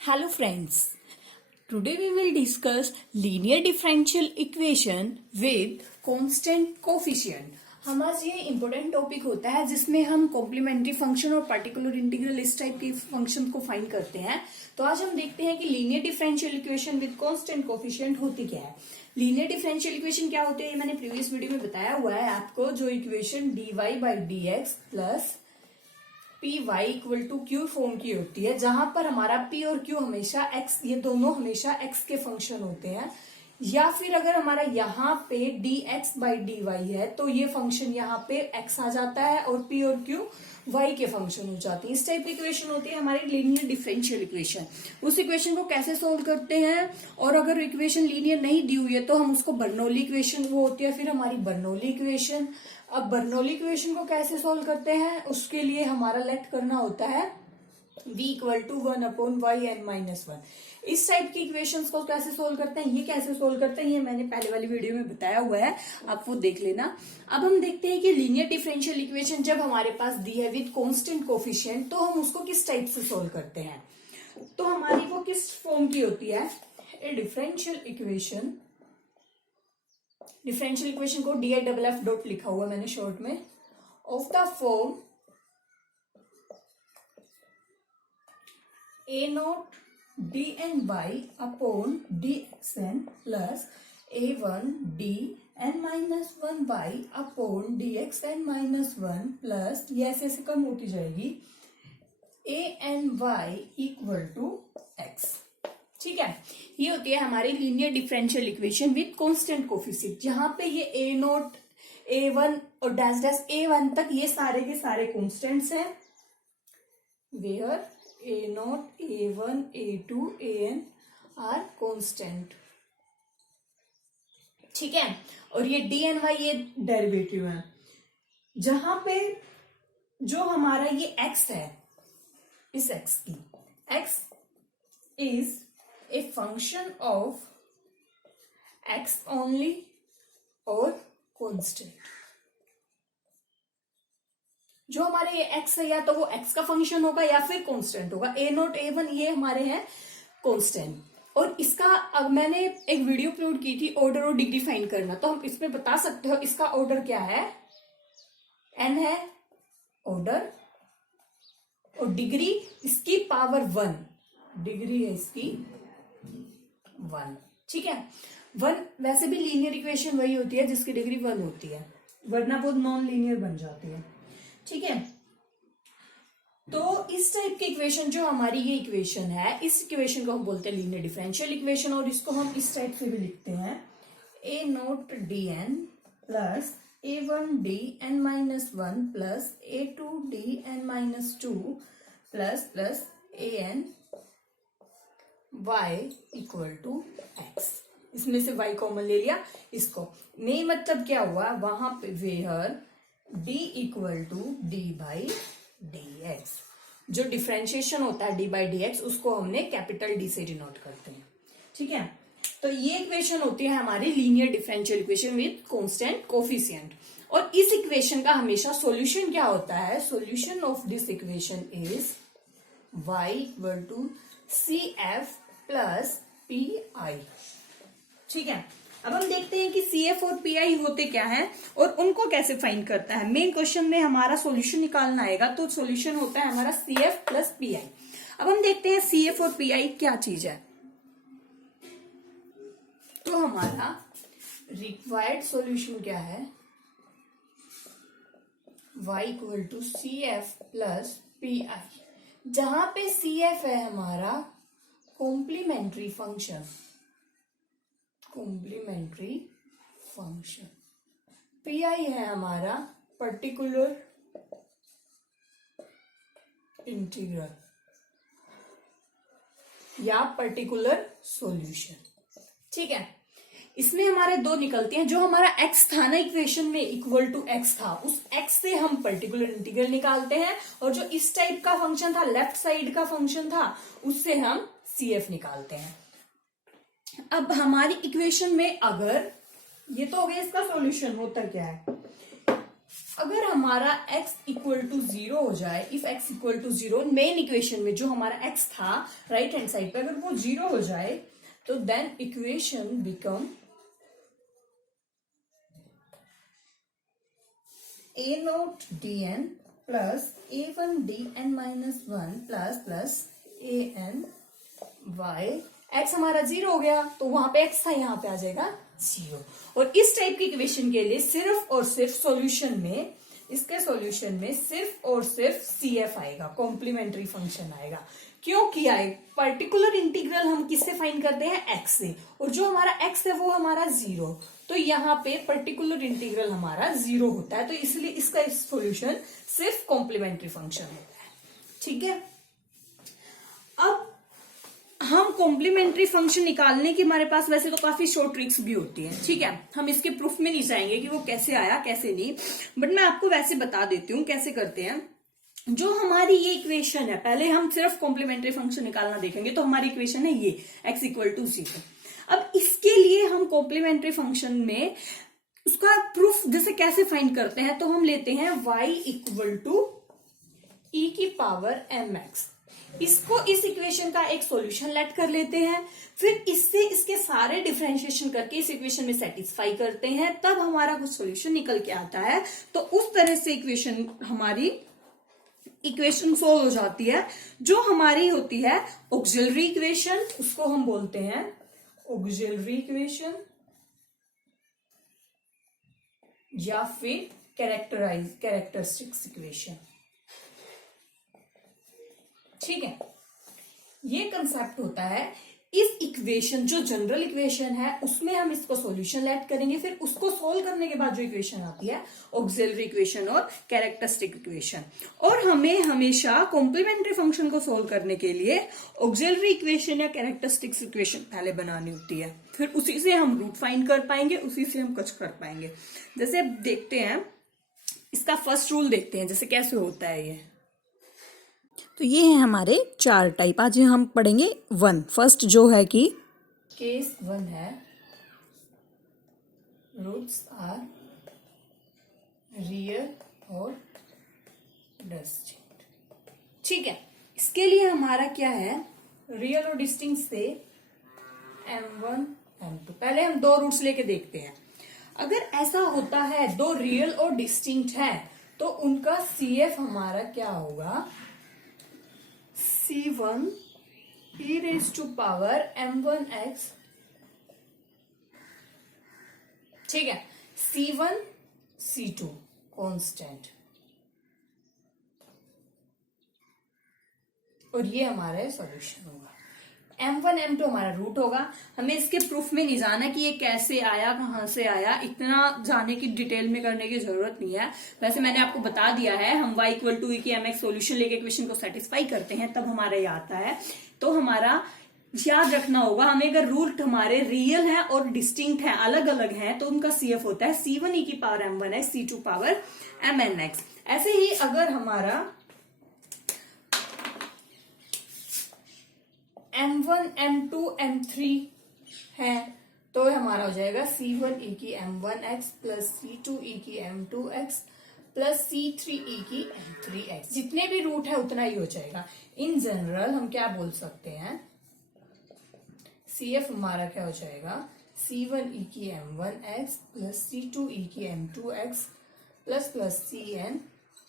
Hello friends, today we will discuss linear differential equation with constant coefficient. हमारा ये important topic होता है जिसमें हम कॉम्प्लीमेंट्री फंक्शन और पर्टिकुलर इंटीग्रल इस टाइप के फंक्शन को फाइंड करते हैं। तो आज हम देखते हैं कि linear differential equation with constant coefficient होती क्या है। लीनियर डिफरेंशियल इक्वेशन क्या होती है, ये मैंने प्रीवियस वीडियो में बताया हुआ है आपको। जो equation dy/dx plus P Y equal to Q form की होती है, जहां पर हमारा पी और क्यू हमेशा एक्स, ये दोनों हमेशा एक्स के फंक्शन होते हैं। या फिर अगर हमारा यहाँ पे dx/dy है तो ये फंक्शन यहाँ पे x आ जाता है और p और q y के फंक्शन हो जाते हैं। इस टाइप की इक्वेशन होती है हमारी लीनियर डिफरेंशियल इक्वेशन। उस इक्वेशन को कैसे सोल्व करते हैं, और अगर इक्वेशन लीनियर नहीं दी हुई है तो हम उसको बर्नौली इक्वेशन, वो होती है फिर हमारी बर्नौली इक्वेशन। अब बर्नौली इक्वेशन को कैसे सोल्व करते हैं, उसके लिए हमारा लेट करना होता है v इक्वल टू 1/y(n-1). इस टाइप की इक्वेशंस को कैसे सोल्व करते हैं, ये कैसे सोल्व करते हैं, ये मैंने पहले वाली वीडियो में बताया हुआ है, आप वो देख लेना। अब हम देखते हैं कि लीनियर डिफरेंशियल इक्वेशन जब हमारे पास दी है विद कांस्टेंट कोएफिशिएंट तो हम उसको किस टाइप से सोल्व करते हैं। तो हमारी वो किस फॉर्म की होती है, ए डिफरेंशियल इक्वेशन को DIFF डॉट लिखा हुआ मैंने शॉर्ट में, of the form a0 dny upon dxn plus a1 dn-1y upon dxn-1 plus ये ऐसे ऐसे कम होती जाएगी a_ny इक्वल टू x। ठीक है, ये होती है हमारी linear differential equation with constant coefficient, जहां पे ये a0 a1 और डैश डैश a1 तक ये सारे के सारे कांस्टेंट्स हैं, where a0 a1 a2 an are constant. ठीक है, और ये dny ये डेरिवेटिव है, जहां पे जो हमारा ये x है, इस x की x is a function of x only और कांस्टेंट। जो हमारे ये x है या तो वो x का फंक्शन होगा या फिर कांस्टेंट होगा। a0 a1 ये हमारे हैं कांस्टेंट। और इसका अब मैंने एक वीडियो अपलोड की थी ऑर्डर और डिग्री फाइंड करना, तो हम इसमें बता सकते हो इसका ऑर्डर क्या है, n है ऑर्डर, और डिग्री इसकी पावर 1, डिग्री है इसकी 1। ठीक है, 1 वैसे भी लीनियर इक्वेशन वही होती है जिसकी डिग्री 1 होती है, वरना बहुत नॉन लीनियर बन जाती है। ठीक है, तो इस टाइप की इक्वेशन जो हमारी ये इक्वेशन है, इस इक्वेशन को हम बोलते हैं लीनियर डिफरेंशियल इक्वेशन, और इसको हम इस टाइप से भी लिखते हैं a0 dn plus a1 dn-1 plus a2 dn-2 plus plus an y equal to x। इसमें से y कॉमन ले लिया, इसको नहीं मतलब क्या हुआ, वहां पे where d equal to d/dx, जो डिफरेंशिएशन होता है d/dx उसको हमने कैपिटल D से डिनोट करते हैं। ठीक है, तो ये इक्वेशन होती है हमारी linear differential equation with constant coefficient. और इस इक्वेशन का हमेशा सॉल्यूशन क्या होता है, solution of this equation is y equal to CF plus PI। ठीक है, अब हम देखते हैं कि CF और PI होते क्या है और उनको कैसे फाइंड करता है। मेन क्वेश्चन में हमारा सॉल्यूशन निकालना आएगा, तो सॉल्यूशन होता है हमारा CF प्लस PI। अब हम देखते हैं CF और PI क्या चीज है। तो हमारा रिक्वायर्ड सॉल्यूशन क्या है, y equal to CF plus PI, जहां पे CF है हमारा कॉम्प्लीमेंट्री फंक्शन, PI है हमारा पर्टिकुलर इंटीग्रल या पर्टिकुलर सॉल्यूशन। ठीक है, इसमें हमारे दो निकलते हैं। जो हमारा x था ना इक्वेशन में, इक्वल टू x था, उस x से हम पर्टिकुलर इंटीग्रल निकालते हैं, और जो इस टाइप का फंक्शन था, लेफ्ट साइड का फंक्शन था, उससे हम CF निकालते हैं। अब हमारी इक्वेशन में अगर ये तो हो गया इसका सॉल्यूशन, होता क्या है, अगर हमारा x इक्वल टू 0 हो जाए, if x equal to 0, main equation में जो हमारा x था राइट हैंड साइड पे, अगर वो 0 हो जाए तो then equation become a not dn plus a1 dn minus 1 plus an y। x हमारा 0 हो गया तो वहां पे x था, यहां पे आ जाएगा 0। और इस टाइप की इक्वेशन के लिए सिर्फ और सिर्फ सॉल्यूशन में, इसके सॉल्यूशन में सिर्फ और सिर्फ CF आएगा, कॉम्प्लीमेंट्री फंक्शन आएगा। क्योंकि आए पर्टिकुलर इंटीग्रल हम किससे फाइंड करते हैं, x से, और जो हमारा x है वो हमारा 0, तो यहाँ पे पर्टिकुलर इंटीग्रल हमारा 0 होता है, तो इसलिए इसका सॉल्यूशन सिर्फ कॉम्प्लीमेंट्री फंक्शन होता है। ठीक है, अब हम कॉम्प्लीमेंट्री फंक्शन निकालने की हमारे पास वैसे तो काफी शॉर्ट ट्रिक्स भी होती हैं। ठीक है, हम इसके प्रूफ में नहीं जाएंगे कि वो कैसे आया कैसे नहीं, बट मैं आपको वैसे बता देती हूँ कैसे करते हैं। जो हमारी ये इक्वेशन है, पहले हम सिर्फ कॉम्प्लीमेंट्री फंक्शन निकालना देखेंगे। तो हमारी इक्वेशन है ये x इक्वल टू 0। अब इसके लिए हम कॉम्प्लीमेंट्री फंक्शन में उसका प्रूफ जैसे कैसे फाइंड करते हैं, तो हम लेते हैं y इक्वल टू e की पावर mx। इसको इस इक्वेशन का एक सॉल्यूशन लेट कर लेते हैं, फिर इससे इसके सारे डिफरेंशिएशन करके इस इक्वेशन में सेटिस्फाई करते हैं, तब हमारा कुछ सॉल्यूशन निकल के आता है। तो उस तरह से इक्वेशन हमारी इक्वेशन सोल्व हो जाती है। जो हमारी होती है ऑक्सिलरी इक्वेशन, उसको हम बोलते हैं ऑक्सिलरी इक्वेशन या फिर कैरेक्टरिस्टिक्स इक्वेशन। ठीक है, ये कंसेप्ट होता है। इस इक्वेशन जो जनरल इक्वेशन है उसमें हम इसको सॉल्यूशन लेट करेंगे, फिर उसको सोल्व करने के बाद जो इक्वेशन आती है ऑक्सिलरी इक्वेशन और कैरेक्टरिस्टिक इक्वेशन। और हमें हमेशा कॉम्प्लीमेंट्री फंक्शन को सोल्व करने के लिए ऑक्सिलरी इक्वेशन या कैरेक्टरिस्टिक्स इक्वेशन पहले बनानी होती है, फिर उसी से हम रूट फाइंड कर पाएंगे, उसी से हम कुछ कर पाएंगे। जैसे देखते हैं, इसका फर्स्ट रूल देखते हैं जैसे कैसे होता है ये। तो ये है हमारे 4 टाइप। आज हम पढ़ेंगे 1। फर्स्ट जो है कि केस 1 है रूट्स आर रियल और डिस्टिंक्ट। ठीक है, इसके लिए हमारा क्या है, रियल और डिस्टिंक्ट से m1 m2। पहले हम 2 रूट्स लेके देखते हैं। अगर ऐसा होता है 2 रियल और डिस्टिंक्ट है तो उनका CF हमारा क्या होगा, C1 e raised to power m1x। ठीक है, C1 C2 कांस्टेंट, और ये हमारा सॉल्यूशन होगा। m1 m2 हमारा रूट होगा। हमें इसके प्रूफ में नहीं जाना कि ये कैसे आया, कहां से आया, इतना जाने की डिटेल में करने की जरूरत नहीं है। वैसे मैंने आपको बता दिया है, हम y इक्वल टू e की mx सॉल्यूशन लेके इक्वेशन को सेटिस्फाई करते हैं, तब हमारा ये आता है। तो हमारा याद रखना होगा, हमें अगर रूट हमारे रियल है और डिस्टिंक्ट है, अलग अलग हैं, तो उनका CF होता है C1 e की power m1x, C2 power mnx। ऐसे ही अगर हमारा m1 m2 m3 है तो हमारा हो जाएगा C1 e की m1x प्लस C2 e की m2x प्लस C3 e की m3x। जितने भी रूट है उतना ही हो जाएगा। इन जनरल हम क्या बोल सकते हैं, CF हमारा क्या हो जाएगा, C1 e की m1x प्लस C2 e की m2x प्लस Cn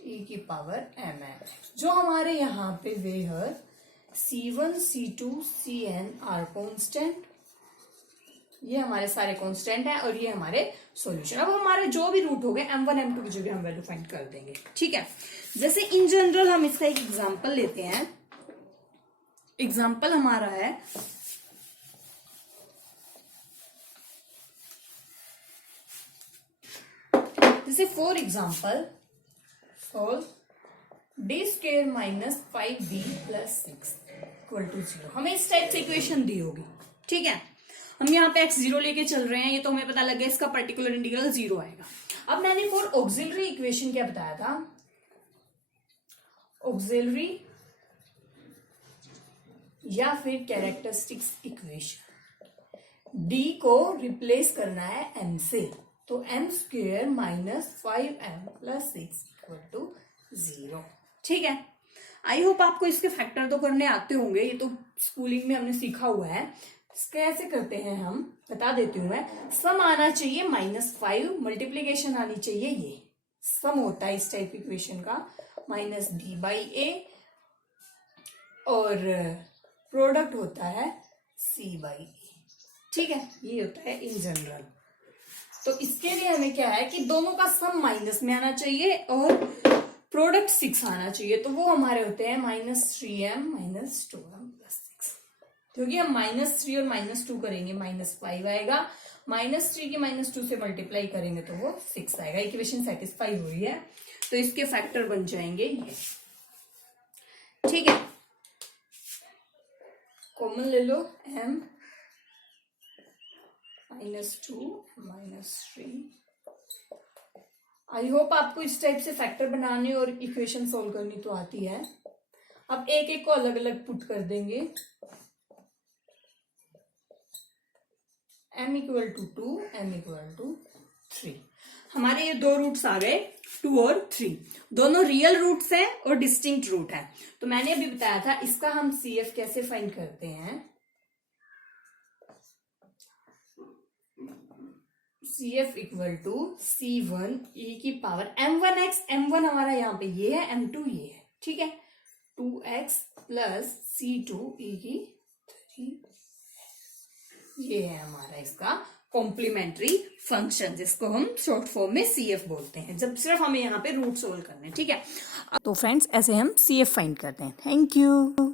e की पावर mn। जो हमारे यहाँ पे where C1 C2 Cn are constant, ये हमारे सारे कांस्टेंट हैं और ये हमारे सॉल्यूशन। अब हमारे जो भी रूट हो गए m1 m2 की जो भी हम वैल्यू फाइंड कर देंगे। ठीक है, जैसे इन जनरल हम इसका एक एग्जांपल लेते हैं। एग्जांपल हमारा है जैसे for example solve d square minus 5b plus 6 equal to 0। हमें इस टाइप से इक्वेशन दी होगी। ठीक है, हम यहाँ पे x 0 लेके चल रहे हैं, ये तो हमें पता लग गया इसका पर्टिकुलर इंटीग्रल 0 आएगा। अब मैंने फॉर ऑक्सिलरी इक्वेशन क्या बताया था, ऑक्सिलरी या फिर कैरेक्टरिस्टिक्स इक्वेशन, d को रिप्लेस करना है m से, तो m square minus 5m plus 6 equal to 0। ठीक है, आई होप आपको इसके फैक्टर तो करने आते होंगे, ये तो स्कूलिंग में हमने सीखा हुआ है। कैसे करते हैं हम बता देती हूँ मैं। सम आना चाहिए -5, मल्टीप्लीकेशन आनी चाहिए, ये सम होता है इस टाइप इक्वेशन का -b/a, और प्रोडक्ट होता है c/a। ठीक है, ये होता है इन जनरल। तो इसके लिए हमें क्या है कि दोनों का सम माइनस में आना चाहिए और प्रोडक्ट 6 आना चाहिए। तो वो हमारे होते हैं -3m - 2m + 6। क्योंकि हम -3 और -2 करेंगे -5 आएगा, -3 की -2 से मल्टीप्लाई करेंगे तो वो 6 आएगा। इक्वेशन सेटिस्फाई हुई है, तो इसके फैक्टर बन जाएंगे ये। ठीक है, कॉमन ले लो, m -2 -3। आई होप आपको इस टाइप से फैक्टर बनाने और इक्वेशन सोल्व करनी तो आती है। अब एक एक को अलग अलग पुट कर देंगे। m = 2, m = 3। हमारे ये दो रूट्स आ गए, 2 और 3। दोनों रियल रूट्स हैं और डिस्टिंक्ट रूट है। तो मैंने अभी बताया था इसका हम CF कैसे फाइंड करते हैं। CF = C1 e की पावर m1x, m1 हमारा यहाँ पे ये है, m2 ये है। ठीक है, 2x प्लस C2 e की 3, ये है हमारा इसका कॉम्प्लीमेंट्री फंक्शन, जिसको हम शॉर्ट फॉर्म में CF बोलते हैं, जब सिर्फ हमें यहाँ पे रूट सोल्व करने हैं। ठीक है, तो फ्रेंड्स ऐसे हम CF फाइंड करते हैं। Thank you.